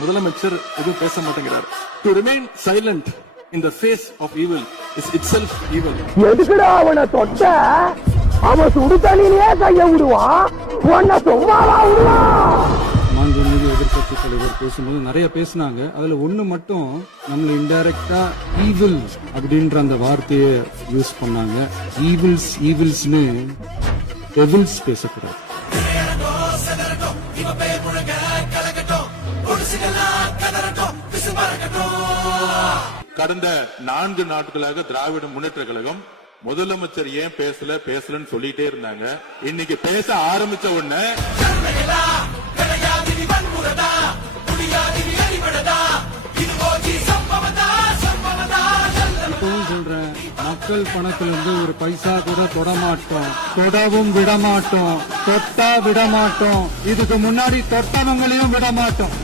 முதலமைச்சர் எதுவும் பேச மாட்டேங்கிறார். To remain silent in the face of evil is itself evil. எதுக்குடா அவனை தொட்ட? அவன் சுடு தண்ணியிலே கைய விடுவான், உன்னை சும்மாவா விடுவான்? மாண்புமிகு எதிர்கட்சி தலைவர் பேசும்போது நிறைய பேசினாங்க. அதுல ஒண்ணு மட்டும் நம்மள இன்டைரக்டா ஈவில் அப்படின்ற அந்த வார்த்தையை யூஸ் பண்ணாங்க. ஈவில்ஸ்னு டெவில்ஸ் பேசக்கூடாது. கடந்த 4 நாட்களாக திராவிட முன்னேற்ற கழகம் முதலமைச்சர் ஏன் பேசலன்னு சொல்லிட்டே இருந்தாங்க. இன்னைக்கு பேச ஆரம்பிச்ச உடனே சொல்றேன், மக்கள் பணத்துல இருந்து ஒரு பைசா கூட தொடமாட்டோம், தொடவும் விடமாட்டோம், தொட்டா விடமாட்டோம், இதுக்கு முன்னாடி தொட்டவங்களையும் விடமாட்டோம்.